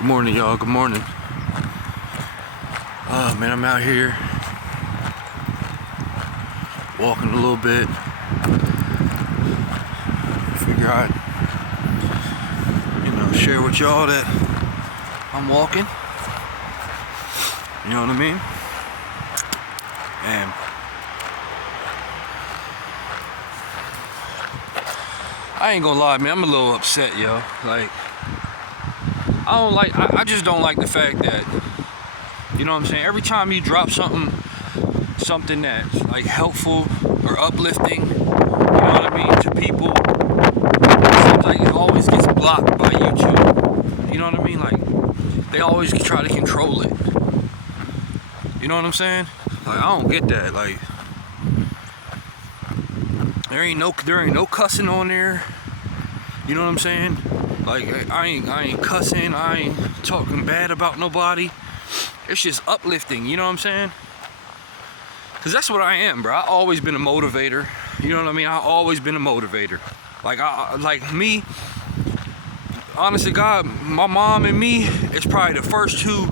Good morning, y'all. Good morning. Man, I'm out here walking a little bit. Figure I'd, share with y'all that I'm walking. You know what I mean? And I ain't gonna lie, man, I'm a little upset, yo. Like, I just don't like the fact that, you know what I'm saying, every time you drop something that's like helpful or uplifting, you know what I mean, to people, it seems like it always gets blocked by YouTube. You know what I mean? Like, they always try to control it. You know what I'm saying? Like, I don't get that. Like, there ain't no cussing on there. You know what I'm saying? Like, I ain't cussing, I ain't talking bad about nobody. It's just uplifting, you know what I'm saying? Cause that's what I am, bro. I always been a motivator. You know what I mean? I always been a motivator. Like me, honestly, God, my mom and me, it's probably the first two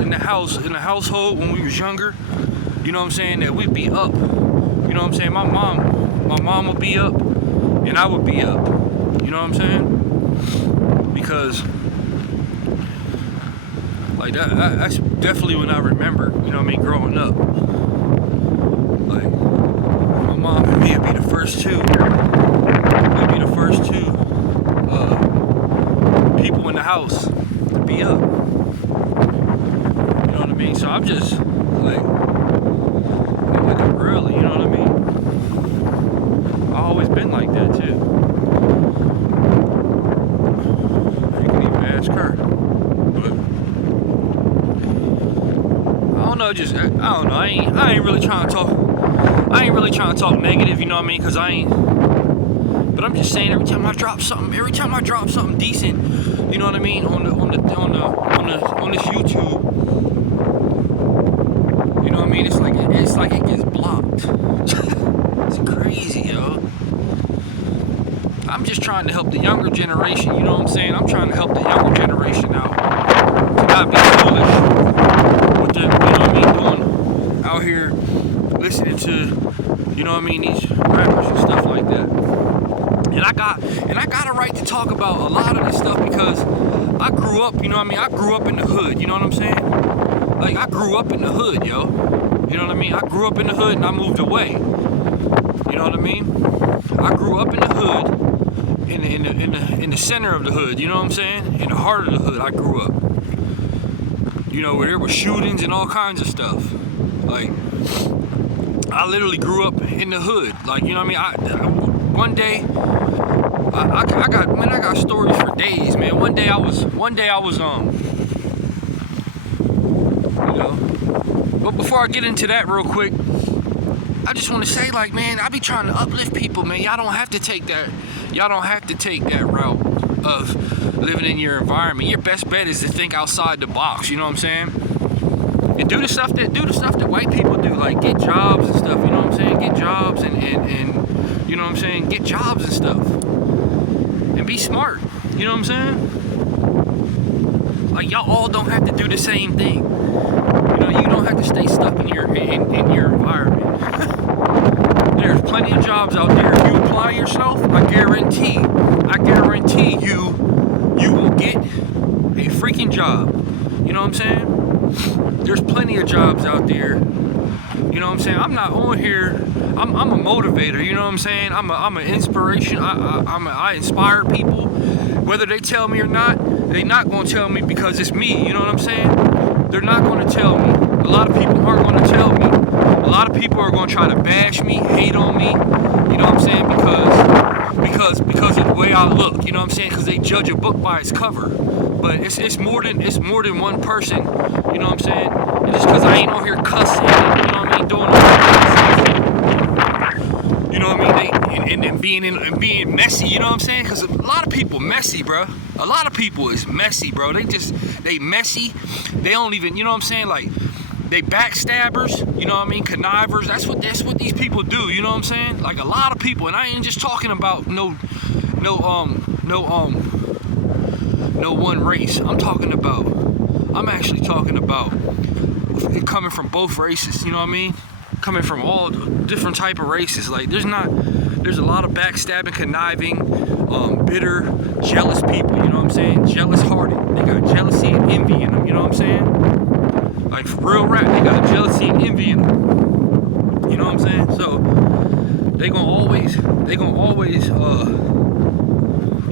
in the household when we was younger. You know what I'm saying? That we'd be up. You know what I'm saying? My mom would be up, and I would be up. You know what I'm saying? Because like that's definitely when I remember, you know what I mean, growing up. Like, my mom and me would be the first two. We'd be the first two people in the house to be up. You know what I mean? So I'm just like up early, you know what I mean? I've always been like that too. You can even ask her. But I don't know. I ain't really trying to talk negative, you know what I mean? Cause but I'm just saying, every time I drop something decent, you know what I mean, on this YouTube, you know what I mean? It's like it gets blocked. It's crazy, yo. I'm just trying to help the younger generation, you know what I'm saying? I'm trying to help the younger generation out to not be foolish with the, you know what I mean, doing out here listening to, you know what I mean, these rappers and stuff like that. And I got a right to talk about a lot of this stuff because I grew up, you know what I mean? I grew up in the hood, you know what I'm saying? Like, I grew up in the hood, yo. You know what I mean? I grew up in the hood and I moved away. You know what I mean? I grew up in the hood, in the center of the hood, you know what I'm saying? In the heart of the hood, I grew up. You know, where there were shootings and all kinds of stuff. Like, I literally grew up in the hood. Like, you know what I mean? One day, I got stories for days, man. One day I was, you know. But before I get into that real quick, I just want to say, like, man, I be trying to uplift people, man. Y'all don't have to take that route of living in your environment. Your best bet is to think outside the box, you know what I'm saying? And do the stuff that white people do, like get jobs and stuff, you know what I'm saying? Get jobs and you know what I'm saying? Get jobs and stuff. And be smart, you know what I'm saying? Like, y'all all don't have to do the same thing. You know, you don't have to stay stuck in your environment. There's plenty of jobs out there. If you apply yourself, I guarantee you will get a freaking job. You know what I'm saying? There's plenty of jobs out there. You know what I'm saying? I'm not on here. I'm a motivator. You know what I'm saying? I'm an inspiration. I inspire people. Whether they tell me or not, they're not going to tell me because it's me. You know what I'm saying? They're not going to tell me. A lot of people aren't going to tell me. A lot of people are going to try to bash me, hate on me. You know what I'm saying? Because of the way I look. You know what I'm saying? Because they judge a book by its cover. But it's more than one person. You know what I'm saying? And just because I ain't on here cussing, you know what I mean, doing all that stuff. You know what I mean? And being messy. You know what I'm saying? Because a lot of people messy, bro. A lot of people is messy, bro. They messy. They don't even. You know what I'm saying? Like, they backstabbers, you know what I mean, connivers. That's what these people do, you know what I'm saying? Like, a lot of people, and I ain't just talking about no no one race. I'm actually talking about it coming from both races, you know what I mean? Coming from all different type of races. Like there's a lot of backstabbing, conniving, bitter, jealous people, you know what I'm saying? Jealous hearted. They got jealousy and envy in them, you know what I'm saying? Like for real rap, they got jealousy and envy in them. You know what I'm saying? So they gonna always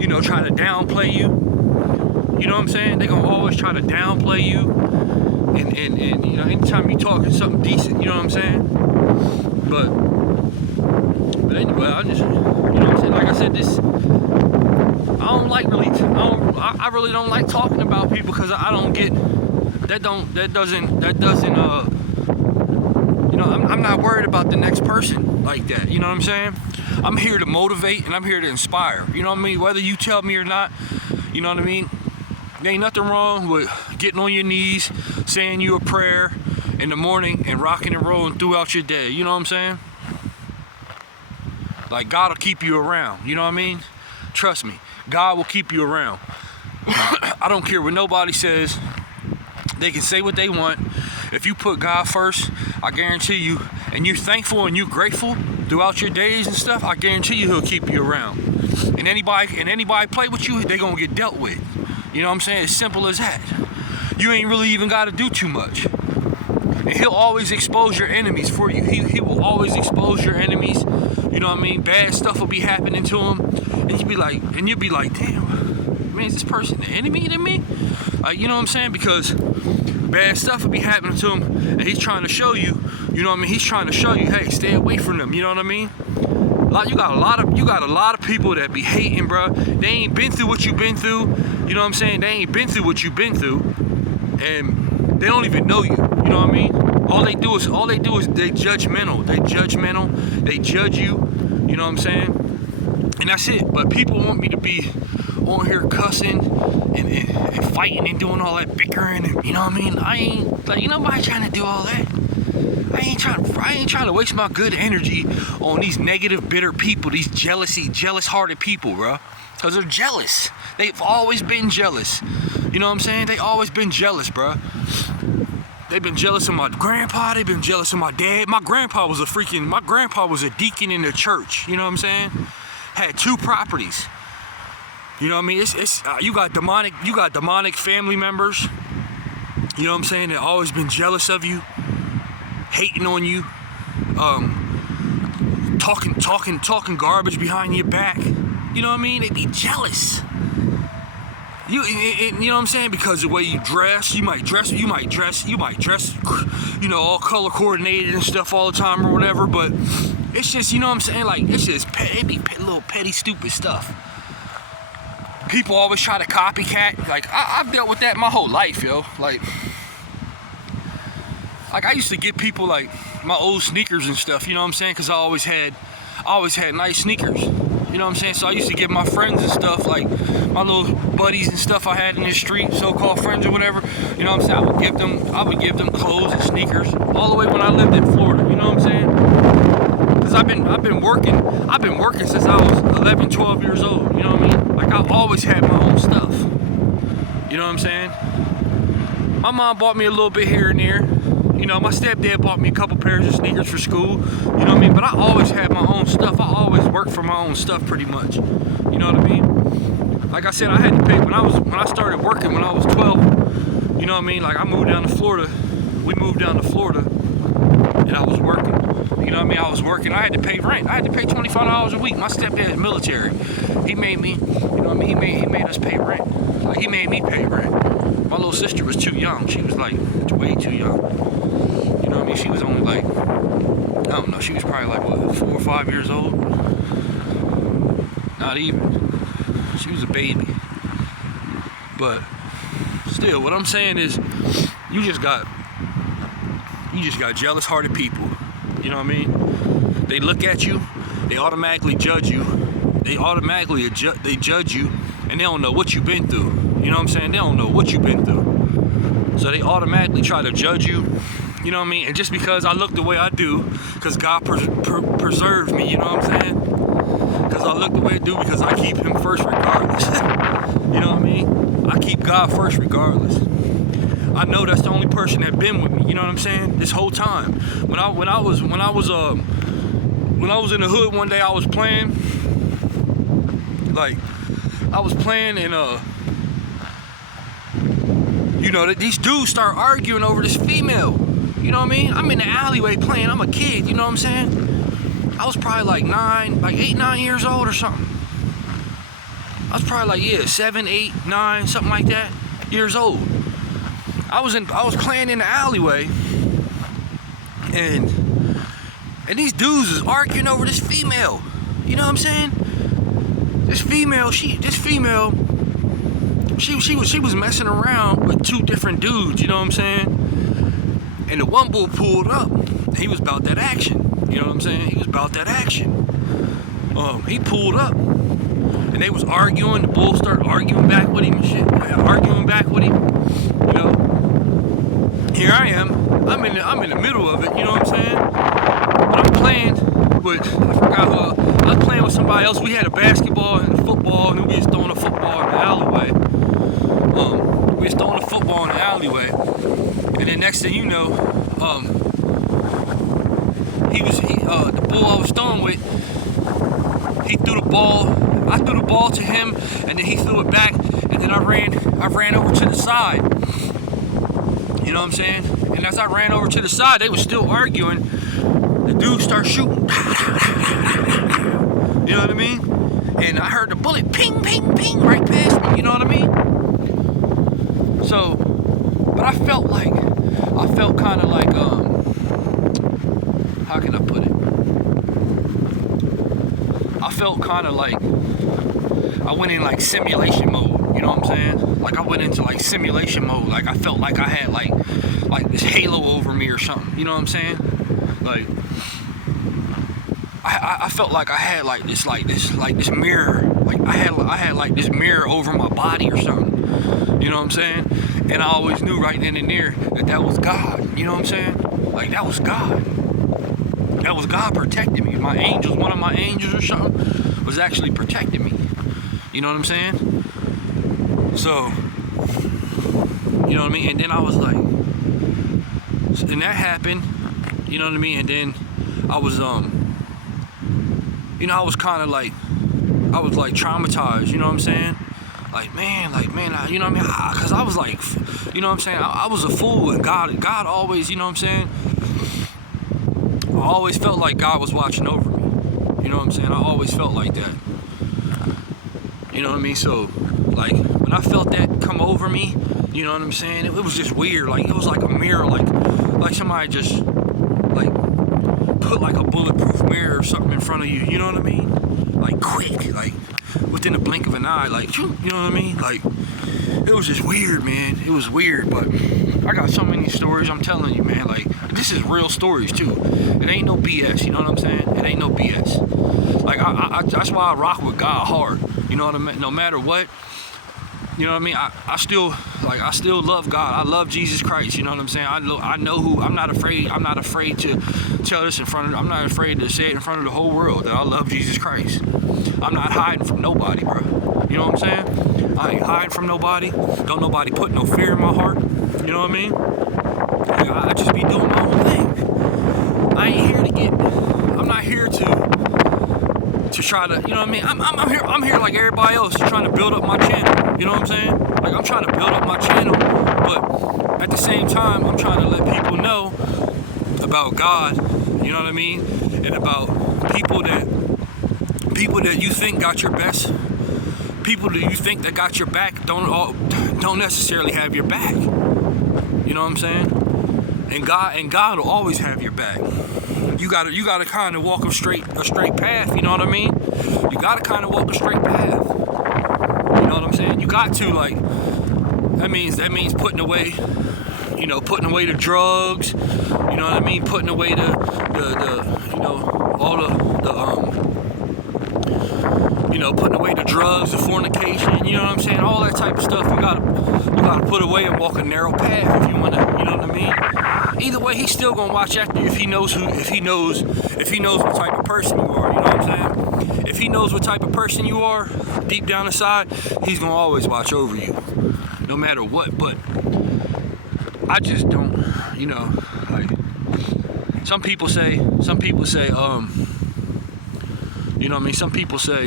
you know, try to downplay you. You know what I'm saying? They gonna always try to downplay you. And you know, anytime you talking something decent, you know what I'm saying? But anyway, I just, you know what I'm saying? Like I said, I really don't like talking about people because I don't get, that doesn't, you know, I'm not worried about the next person like that, you know what I'm saying? I'm here to motivate and I'm here to inspire, you know what I mean? Whether you tell me or not, you know what I mean? There ain't nothing wrong with getting on your knees, saying you a prayer in the morning and rocking and rolling throughout your day, you know what I'm saying? Like God will keep you around, you know what I mean? Trust me, God will keep you around. I don't care what nobody says. They can say what they want. If you put God first, I guarantee you, and you're thankful and you're grateful throughout your days and stuff, I guarantee you He'll keep you around. And anybody play with you, they gonna get dealt with. You know what I'm saying? As simple as that. You ain't really even got to do too much. And He'll always expose your enemies for you. He will always expose your enemies. You know what I mean? Bad stuff will be happening to them. And you'll be like, damn, man, is this person the enemy to me? Like, you know what I'm saying? Because bad stuff will be happening to him. And he's trying to show you, you know what I mean? He's trying to show you, hey, stay away from them. You know what I mean? You got a lot of people that be hating, bro. They ain't been through what you've been through. You know what I'm saying? They ain't been through what you've been through, and they don't even know you. You know what I mean? All they do is they judgmental. They judge you. You know what I'm saying? And that's it. But people want me to be on here cussing and fighting and doing all that bickering. And, you know what I mean? I ain't like, you know, nobody trying to do all that. I ain't trying to waste my good energy on these negative, bitter people, these jealous-hearted people, bro. Because they're jealous. They've always been jealous. You know what I'm saying? They always been jealous, bro. They've been jealous of my grandpa. They've been jealous of my dad. My grandpa was a deacon in the church. You know what I'm saying? Had 2 properties. You know what I mean? You got demonic family members. You know what I'm saying? They've always been jealous of you. Hating on you, talking garbage behind your back. You know what I mean? They be jealous. You know what I'm saying? Because the way you dress, you might dress, you know, all color coordinated and stuff all the time or whatever. But it's just, you know what I'm saying? Like it's just little petty, stupid stuff. People always try to copycat. Like I've dealt with that my whole life, yo. Like I used to give people like my old sneakers and stuff, you know what I'm saying? Because I always had nice sneakers, you know what I'm saying? So I used to give my friends and stuff, like my little buddies and stuff I had in the street, so-called friends or whatever, you know what I'm saying? I would give them clothes and sneakers all the way when I lived in Florida, you know what I'm saying? Because I've been working since I was 11, 12 years old, you know what I mean? Like I always had my own stuff, you know what I'm saying? My mom bought me a little bit here and there. You know, my stepdad bought me a couple pairs of sneakers for school, you know what I mean? But I always had my own stuff. I always worked for my own stuff pretty much, you know what I mean? Like I said, I had to pay, when I started working when I was 12, you know what I mean? Like I moved down to Florida, we moved down to Florida, and I was working, you know what I mean? I was working, I had to pay rent. I had to pay $25 a week. My stepdad is military. He made me, you know what I mean? He made us pay rent. Like he made me pay rent. My little sister was too young. She was like way too young. You know what I mean? She was only like, I don't know, she was probably like, what, 4 or 5 years old? Not even. She was a baby. But still, what I'm saying is, you just got jealous-hearted people. You know what I mean? They look at you, they automatically judge you. They judge you, and they don't know what you've been through. You know what I'm saying? They don't know what you've been through. So they automatically try to judge you. You know what I mean? And just because I look the way I do, because God preserves me, you know what I'm saying? Because I look the way I do because I keep Him first regardless. You know what I mean? I keep God first regardless. I know that's the only person that been with me, you know what I'm saying? This whole time. When I was in the hood one day, I was playing. Like, I was playing and you know, these dudes start arguing over this female. You know what I mean? I'm in the alleyway playing, I'm a kid, you know what I'm saying? I was probably like 8, 9 years old or something. I was probably like, 7, 8, 9, something like that, years old. I was playing in the alleyway, and these dudes is arguing over this female. You know what I'm saying? This female, she was messing around with 2 different dudes. You know what I'm saying? And the one bull pulled up. He was about that action. You know what I'm saying? He was about that action. He pulled up, and they was arguing. The bull started arguing back with him and shit. Arguing back with him. You know. Here I am. I'm in the middle of it. You know what I'm saying? But I'm playing with. I forgot who. I was playing with somebody else. We had a basketball and a football, and then we was throwing a football in the alleyway. We was throwing a football in the alleyway, and then next thing you know, the bull I was throwing with, he threw the ball. I threw the ball to him, and then he threw it back, and then I ran over to the side. You know what I'm saying? And as I ran over to the side, they were still arguing. The dude started shooting. You know what I mean? And I heard the bullet ping, ping, ping right past me. You know what I mean? So, but I felt kind of like, how can I put it? I felt kind of like I went in like simulation mode. You know what I'm saying? Like I went into like simulation mode. Like I felt like I had like this halo over me or something. You know what I'm saying? Like I felt like I had like this mirror. Like I had like this mirror over my body or something. You know what I'm saying? And I always knew right then and there that was God. You know what I'm saying? Like that was God. That was God protecting me. My angels, one of my angels or something, was actually protecting me. You know what I'm saying? So, you know what I mean? And then I was like, and that happened, you know what I mean? And then I was, you know, I was kind of like, I was like traumatized, you know what I'm saying? Like, man, you know what I mean? Because I was like, you know what I'm saying? I was a fool, and God always, you know what I'm saying? I always felt like God was watching over me. You know what I'm saying? I always felt like that. You know what I mean? So, like, when I felt that come over me, you know what I'm saying? It was just weird. Like, it was like a mirror, like somebody just, like, put like a bulletproof mirror or something in front of you. You know what I mean? Like, quick, like, within the blink of an eye, like, you know what I mean? Like, it was just weird, man. It was weird, but I got so many stories, I'm telling you, man. Like, this is real stories, too. It ain't no BS, you know what I'm saying? It ain't no BS. Like, I that's why I rock with God hard. You know what I mean? No matter what, you know what I mean? I still love God. I love Jesus Christ, you know what I'm saying? I know who, I'm not afraid to tell this I'm not afraid to say it in front of the whole world that I love Jesus Christ. I'm not hiding from nobody, bro. You know what I'm saying? I ain't hiding from nobody. Don't nobody put no fear in my heart. You know what I mean? I just be doing my own thing. I'm not here to try to, you know what I mean? I'm here like everybody else, trying to build up my channel. You know what I'm saying? Like, I'm trying to build up my channel, but at the same time, I'm trying to let people know about God. You know what I mean? And about people that you think got your best. People that you think that got your back don't necessarily have your back. You know what I'm saying? And God will always have your back. You gotta kind of walk a straight path. You know what I mean? You gotta kind of walk a straight path. You know what I'm saying? You got to, like, that means putting away the drugs. You know what I mean? Putting away the putting away the drugs, the fornication, you know what I'm saying? All that type of stuff you gotta put away and walk a narrow path if you wanna, you know what I mean? Either way, he's still gonna watch after you if he knows what type of person you are, you know what I'm saying? If he knows what type of person you are, deep down inside, he's gonna always watch over you, no matter what. But I just don't, you know, like some people say, you know what I mean, some people say,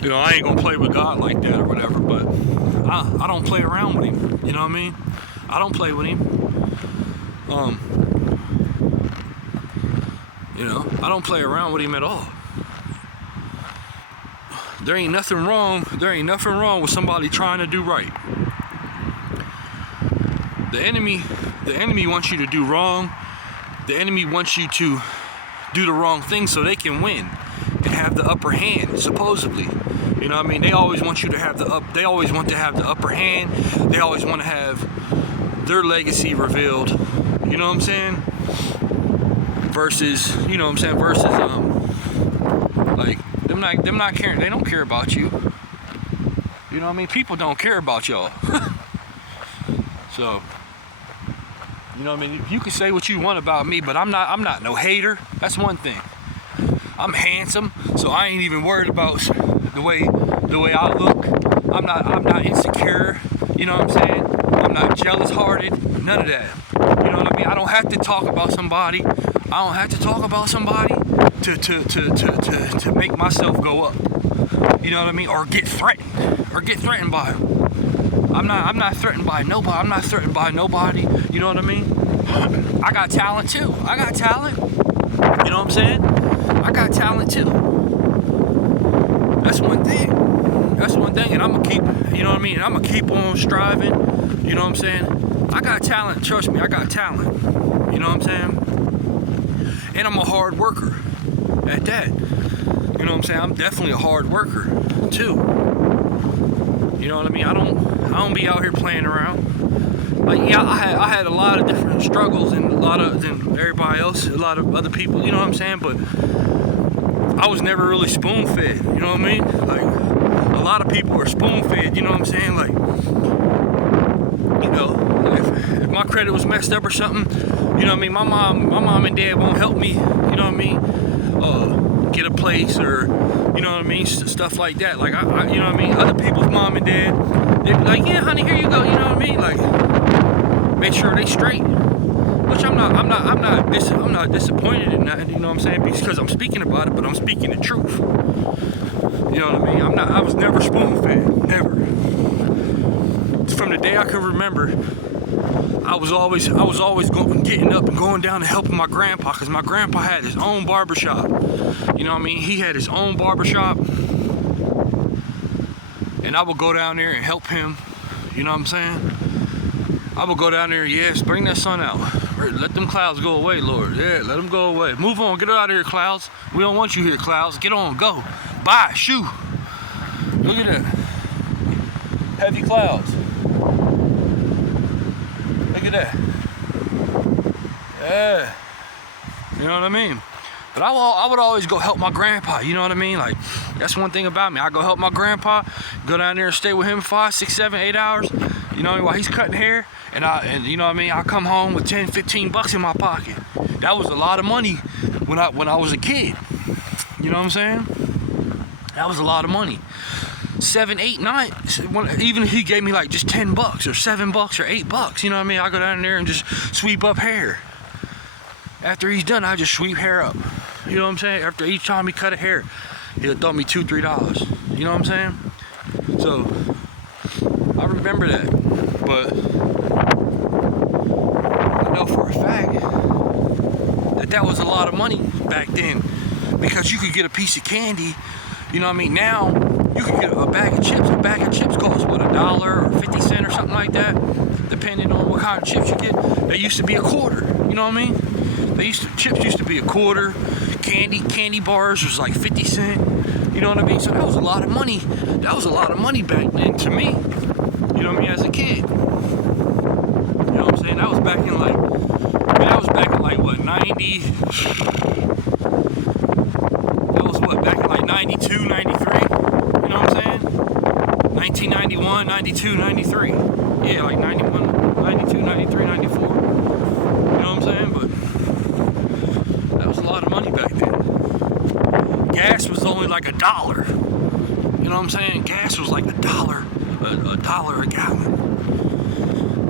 you know, I ain't gonna play with God like that or whatever, but I don't play around with him, you know what I mean? I don't play with him. You know, I don't play around with him at all. There ain't nothing wrong with somebody trying to do right. The enemy wants you to do wrong. The enemy wants you to do the wrong thing so they can win and have the upper hand, supposedly. You know what I mean? They always want you to have they always want to have the upper hand. They always want to have their legacy revealed. You know what I'm saying? Versus, you know what I'm saying? Versus like them not caring. They don't care about you. You know what I mean? People don't care about y'all. So, you know what I mean? You can say what you want about me, but I'm not no hater. That's one thing. I'm handsome, so I ain't even worried about the way I look. I'm not insecure. You know what I'm saying? I'm not jealous hearted. None of that. You know what I mean? I don't have to talk about somebody. I don't have to talk about somebody to make myself go up. You know what I mean? Or get threatened by them. I'm not threatened by nobody. I'm not threatened by nobody. You know what I mean? I got talent too. I got talent. You know what I'm saying? I got talent too. That's one thing. And I'm gonna keep, you know what I mean? I'm gonna keep on striving. You know what I'm saying? I got talent. Trust me, I got talent. You know what I'm saying? And I'm a hard worker at that. You know what I'm saying? I'm definitely a hard worker too. You know what I mean? I don't be out here playing around. Like, yeah, I had a lot of different struggles and than everybody else, a lot of other people, you know what I'm saying? But I was never really spoon-fed, you know what I mean? Like, a lot of people are spoon-fed, you know what I'm saying? Like, you know, if my credit was messed up or something, you know what I mean? My mom and dad won't help me, you know what I mean? Get a place or, you know what I mean? Stuff like that. Like, I you know what I mean? Other people's mom and dad, they'd be like, yeah, honey, here you go, you know what I mean? Like, make sure they straight. Which I'm not disappointed in that, you know what I'm saying? Because I'm speaking about it, but I'm speaking the truth. You know what I mean? I was never spoon-fed, never. From the day I can remember, I was always getting up and going down and helping my grandpa, because my grandpa had his own barbershop. You know what I mean? He had his own barbershop, and I would go down there and help him. You know what I'm saying? I would go down there, yes, bring that sun out. Let them clouds go away, Lord. Yeah, let them go away. Move on, get out of here, clouds. We don't want you here, clouds. Get on, go. Bye, shoo. Look at that. Heavy clouds. Look at that. Yeah. You know what I mean? But I would always go help my grandpa, you know what I mean? Like, that's one thing about me. I go help my grandpa, go down there and stay with him 5, 6, 7, 8 hours, you know, while he's cutting hair. And you know what I mean? I come home with 10, 15 bucks in my pocket. That was a lot of money when I was a kid. You know what I'm saying? That was a lot of money. 7, 8, 9. Even if he gave me like just 10 bucks or 7 bucks or 8 bucks, you know what I mean? I go down there and just sweep up hair. After he's done, I just sweep hair up. You know what I'm saying? After each time he cut a hair, he'll throw me $2, $3. You know what I'm saying? So I remember that. But I know for a fact that was a lot of money back then, because you could get a piece of candy, you know what I mean? Now you could get a bag of chips. A bag of chips costs what, $1 or 50 cents or something like that, depending on what kind of chips you get. They used to be a quarter, you know what I mean? Chips used to be a quarter. Candy bars was like 50 cents. You know what I mean? So that was a lot of money. That was a lot of money back then to me. You know what I mean? As a kid. You know what I'm saying? That was back in like what, 90? That was what, back in like 92, 93? You know what I'm saying? 1991, 92, 93. Yeah, like 91, 92, 93, 94. You know what I'm saying? But was like $1. You know what I'm saying? Gas was like $1, a dollar a gallon.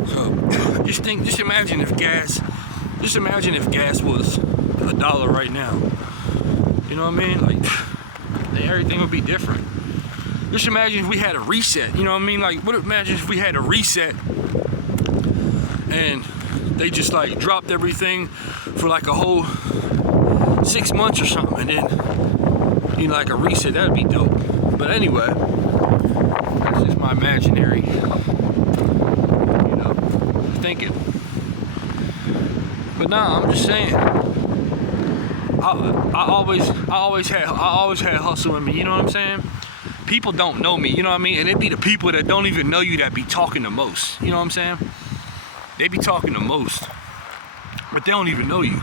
So just imagine if gas was $1 right now. You know what I mean? Like, everything would be different. Just imagine if we had a reset. You know what I mean? Like, imagine if we had a reset and they just like dropped everything for like a whole 6 months or something, and then, you know, like a reset. That'd be dope. But anyway, that's just my imaginary, you know, thinking. But nah, I'm just saying. I always had hustle in me. You know what I'm saying? People don't know me. You know what I mean? And it be the people that don't even know you that be talking the most. You know what I'm saying? They be talking the most, but they don't even know you.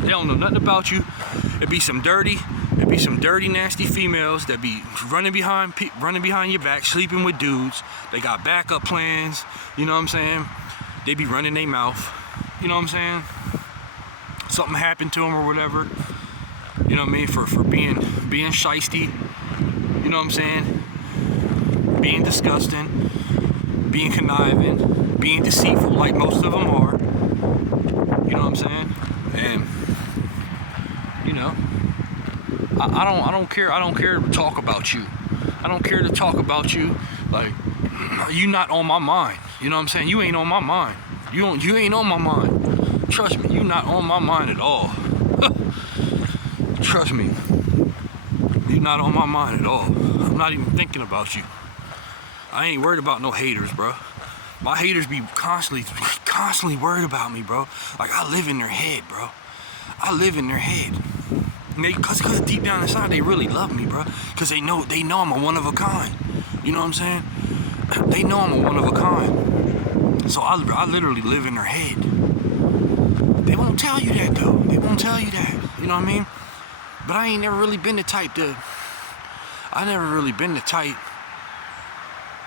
They don't know nothing about you. It be some dirty, nasty females that be running behind your back, sleeping with dudes. They got backup plans. You know what I'm saying? They be running their mouth. You know what I'm saying? Something happened to them or whatever. You know what I mean? For being shiesty. You know what I'm saying? Being disgusting. Being conniving. Being deceitful, like most of them are. You know what I'm saying? And you know, I don't care to talk about you. I don't care to talk about you. Like, you not on my mind. You know what I'm saying? You ain't on my mind. You ain't on my mind. Trust me, you not on my mind at all. Trust me. You not on my mind at all. I'm not even thinking about you. I ain't worried about no haters, bro. My haters be constantly worried about me, bro. Like, I live in their head, bro. I live in their head. Cause deep down inside they really love me, bro. Cause they know I'm a one of a kind. You know what I'm saying? They know I'm a one of a kind. So I literally live in their head. They won't tell you that though. They won't tell you that. You know what I mean? But I never really been the type